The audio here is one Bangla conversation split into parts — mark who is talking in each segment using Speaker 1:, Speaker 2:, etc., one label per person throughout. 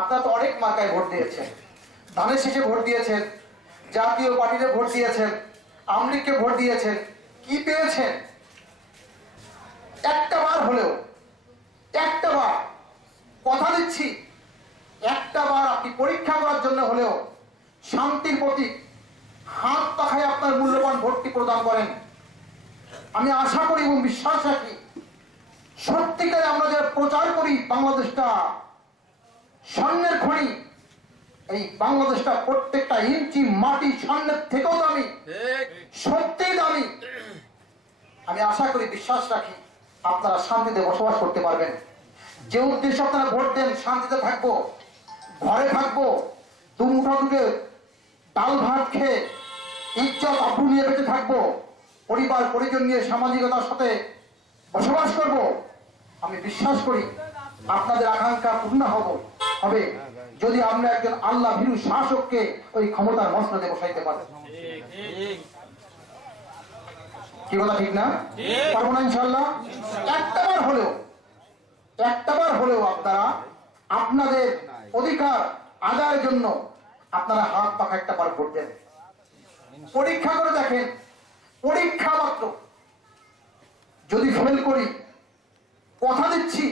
Speaker 1: আপনার তো অনেক মার্কায় ভোট দিয়েছেন ধানের শেষে ভোট দিয়েছেন জাতীয় পার্টিতে ভোট দিয়েছেন আমলিগকে ভোট দিয়েছেন কি পেয়েছেন একটা বার হলেও একটা বার কথা দিচ্ছি একটা বার আপনি পরীক্ষা করার জন্য হলেও শান্তির প্রতীক হাত পাখায় আপনার মূল্যবান ভোটটি প্রদান করেন আমি আশা করি এবং বিশ্বাস রাখি সত্যিকারে আমরা যারা প্রচার করি বাংলাদেশটা সামনের খড়ি এই বাংলাদেশটা প্রত্যেকটা ইঞ্চি মাটি সামনের থেকেও দামি সত্যি দামি আমি আশা করি বিশ্বাস রাখি আপনারা শান্তিতে বসবাস করতে পারবেন যে উদ্দেশ্যে আপনারা ভোট দেন শান্তিতে থাকবো ঘরে থাকবো দুমুঠা দুটো ডাল ভাত খেয়ে ইজ্জত আপু নিয়ে বেঁচে থাকবো পরিবার পরিজন নিয়ে সামাজিকতার সাথে বসবাস করব আমি বিশ্বাস করি আপনাদের আকাঙ্ক্ষা পূর্ণ হব হবে যদি আমরা একজন আল্লাহ ভীরু শাসককে ওই ক্ষমতার মসনাদে বসাইতে পারি কি কথা ঠিক না পারবো না ইনশাল্লাহ একটাবার হলেও একটাবার হলেও আপনারা আপনাদের অধিকার আদায়ের জন্য আপনারা হাত পাখা একটা বার করতেন পরীক্ষা করে দেখেন পরীক্ষা মাত্র যদি ফেল করি কথা দিচ্ছি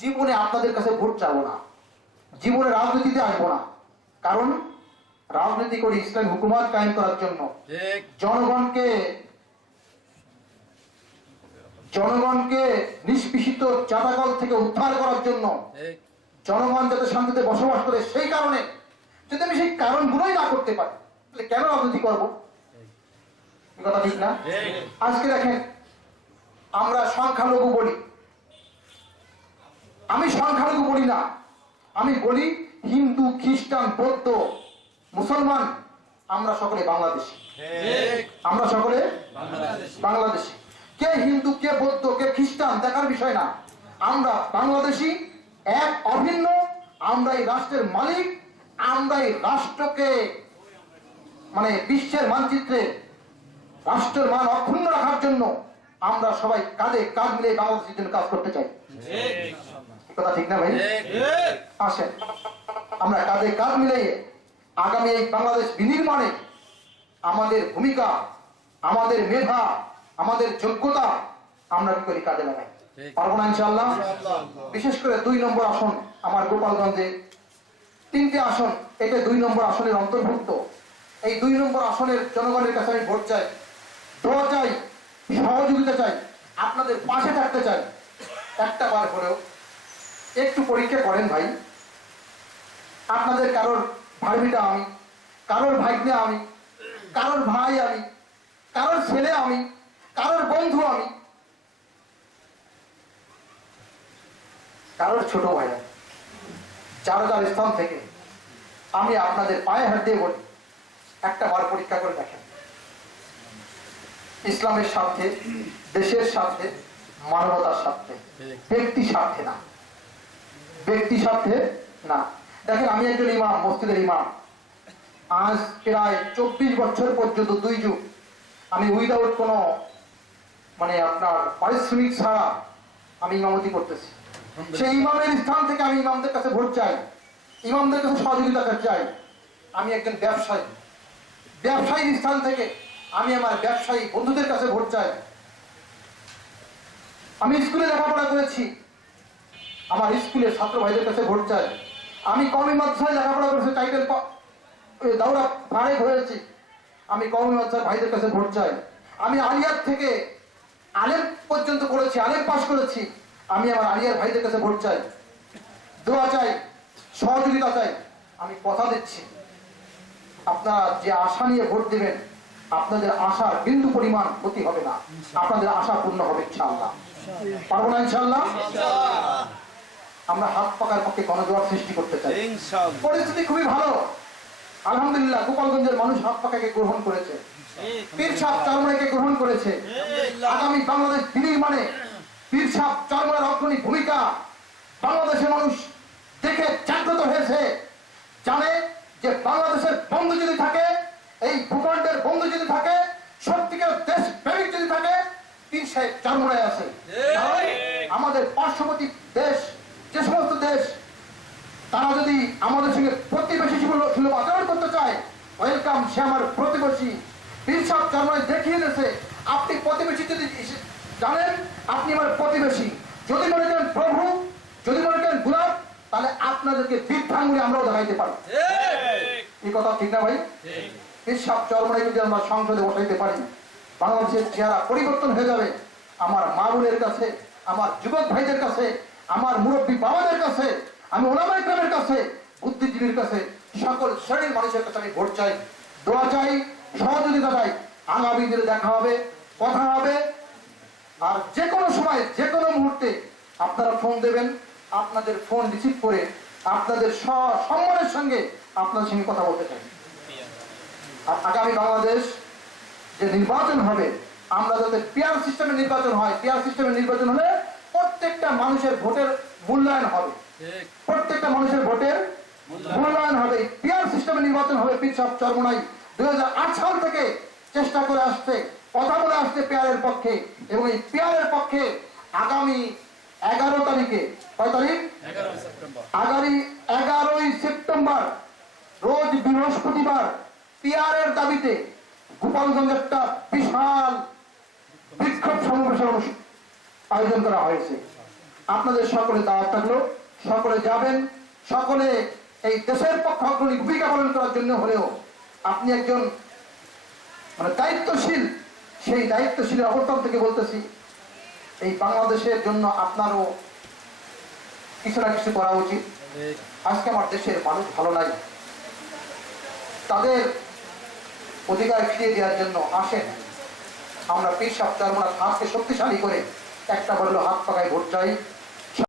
Speaker 1: জীবনে আপনাদের কাছে ভোট চাবো না জীবনে রাজনীতিতে আসবো না কারণ রাজনীতি করে ইসলাম হুকুমাত কায়েম করার জন্য জনগণকে জনগণকে নিষ্পিষিত চাতাকল থেকে উদ্ধার করার জন্য জনগণ যাতে শান্তিতে বসবাস করে সেই কারণে যদি আমি সেই কারণগুলোই না করতে পারি তাহলে কেন রাজনীতি করবো কথা ঠিক না আজকে দেখেন আমরা সংখ্যালঘু বলি আমি সংখ্যালঘু বলি না আমি বলি হিন্দু খ্রিস্টান বৌদ্ধ মুসলমান আমরা সকলে বাংলাদেশি আমরা সকলে বাংলাদেশি কে হিন্দু কে বৌদ্ধ কে খ্রিস্টান দেখার বিষয় না আমরা বাংলাদেশি এক অভিন্ন আমরা এই রাষ্ট্রের মালিক আমরা এই রাষ্ট্রকে মানে বিশ্বের মানচিত্রে রাষ্ট্রের মান অক্ষুণ্ণ রাখার জন্য আমরা সবাই কাঁধে কাঁধ মিলে বাংলাদেশের জন্য কাজ করতে চাই কথা ঠিক না ভাই আসেন আমরা কাঁধে কাঁধ মিলিয়ে আগামী এই বাংলাদেশ বিনির্মাণে আমাদের ভূমিকা আমাদের মেধা আমাদের যোগ্যতা আমরা কি করি কাজে লাগাই পারবো না ইনশাল্লাহ বিশেষ করে দুই নম্বর আসন আমার গোপালগঞ্জে তিনটে আসন এটা দুই নম্বর আসনের অন্তর্ভুক্ত এই দুই নম্বর আসনের জনগণের কাছে আমি ভোট চাই দোয়া চাই সহযোগিতা চাই আপনাদের পাশে থাকতে চাই একটা বার হলেও একটু পরীক্ষা করেন ভাই আপনাদের কারোর ভার্মিটা আমি কারোর ভাগ্নে আমি কারোর ভাই আমি কারোর ছেলে আমি কারোর বন্ধু আমি কারোর ছোট ভাই আমি যার যার স্থান থেকে আমি আপনাদের পায়ে হাত দিয়ে বলি একটা বার পরীক্ষা করে দেখেন ইসলামের স্বার্থে দেশের স্বার্থে মানবতার স্বার্থে ব্যক্তি স্বার্থে না ব্যক্তি স্বার্থে না দেখেন আমি একজন ইমাম মসজিদের ইমাম আজ প্রায় চব্বিশ বছর পর্যন্ত দুই যুগ আমি উইদাউট কোনো মানে আপনার পারিশ্রমিক ছাড়া আমি ইমামতি করতেছি সেই ইমামের স্থান থেকে আমি ইমামদের কাছে ভোট চাই ইমামদের কাছে সহযোগিতা চাই আমি একজন ব্যবসায়ী ব্যবসায়ী স্থান থেকে আমি আমার ব্যবসায়ী বন্ধুদের কাছে ভোট চাই আমি স্কুলে লেখাপড়া করেছি আমার স্কুলের ছাত্র ভাইদের কাছে ভোট চাই আমি কমি মাদ্রাসায় লেখাপড়া করেছি টাইটেল দৌড়া ফারেক হয়েছি আমি কমি মাদ্রাসার ভাইদের কাছে ভোট চাই আমি আলিয়ার থেকে আলেম পর্যন্ত করেছি আলেম পাশ করেছি আমি আমার আলিয়ার ভাইদের কাছে ভোট চাই দোয়া চাই সহযোগিতা চাই আমি কথা দিচ্ছি আপনারা যে আশা নিয়ে ভোট দেবেন আপনাদের আশার বিন্দু পরিমাণ ক্ষতি হবে না আপনাদের আশা পূর্ণ হবে ইনশাল্লাহ পারবো না ইনশাল্লাহ আমরা হাত পাকার পক্ষে গণজোয়ার সৃষ্টি করতে চাই পরিস্থিতি খুবই ভালো আলহামদুলিল্লাহ গোপালগঞ্জের মানুষ হাত পাকাকে গ্রহণ করেছে পীর গ্রহণ করেছে আগামী বাংলাদেশ বিনির্মাণে পীর অগ্রণী ভূমিকা বাংলাদেশের মানুষ দেখে জাগ্রত হয়েছে জানে যে বাংলাদেশের বন্ধু যদি থাকে এই ভূখণ্ডের বন্ধু যদি থাকে সত্যিকার দেশ প্রেমিক যদি থাকে পীর সাহেব চরমরায় আছে আমাদের পার্শ্ববর্তী দেশ যে সমস্ত দেশ তারা যদি আমাদের সঙ্গে প্রতিবেশী সুলভ আচরণ করতে চায় ওয়েলকাম সে আমার প্রতিবেশী বিশাপ জার্মানি দেখিয়ে দিয়েছে আপনি প্রতিবেশী যদি জানেন আপনি আমার প্রতিবেশী যদি মনে করেন প্রভু যদি মনে করেন গুলাব তাহলে আপনাদেরকে বিভ্রাঙ্গুলি আমরাও দেখাইতে পারি এই কথা ঠিক না ভাই বিশাপ চরমানি যদি আমরা সংসদে বসাইতে পারি বাংলাদেশের চেহারা পরিবর্তন হয়ে যাবে আমার মা বোনের কাছে আমার যুবক ভাইদের কাছে আমার মুরব্বী বাবাদের কাছে আমি ওলামা ইকলামের কাছে বুদ্ধিজীবীর কাছে সকল শ্রেণীর মানুষের কাছে আমি ভোট চাই দোয়া চাই সহযোগিতা চাই আগামীদের দেখা হবে কথা হবে আর যে কোনো সময় যে কোনো মুহূর্তে আপনারা ফোন দেবেন আপনাদের ফোন রিসিভ করে আপনাদের সম্মানের সঙ্গে আপনার সঙ্গে কথা বলতে চাই আর আগামী বাংলাদেশ যে নির্বাচন হবে আমরা যাতে পেয়ার সিস্টেমে নির্বাচন হয় পেয়ার সিস্টেমে নির্বাচন হলে প্রত্যেকটা মানুষের ভোটের মূল্যায়ন হবে প্রত্যেকটা মানুষের ভোটের মূল্যায়ন হবে পিয়ার সিস্টেমে নির্বাচন হবে পিছাপ চরমনাই দুই সাল থেকে চেষ্টা করে আসছে কথা বলে আসছে পেয়ারের পক্ষে এবং এই পেয়ারের পক্ষে আগামী এগারো তারিখে কয় তারিখ আগামী এগারোই সেপ্টেম্বর রোজ বৃহস্পতিবার পিয়ারের দাবিতে গোপালগঞ্জ একটা বিশাল বিক্ষোভ সমাবেশের অনুষ্ঠান আয়োজন করা হয়েছে আপনাদের সকলে দাওয়াত থাকলো সকলে যাবেন সকলে এই দেশের পক্ষ অগ্রণী ভূমিকা পালন করার জন্য হলেও আপনি একজন মানে দায়িত্বশীল সেই দায়িত্বশীল অবস্থান থেকে বলতেছি এই বাংলাদেশের জন্য আপনারও কিছু না কিছু করা উচিত আজকে আমার দেশের মানুষ ভালো নাই তাদের অধিকার ফিরিয়ে দেওয়ার জন্য আসেন আমরা পীর আমরা খাঁকে শক্তিশালী করে একটা বললো হাত পাকায় ভোট চাই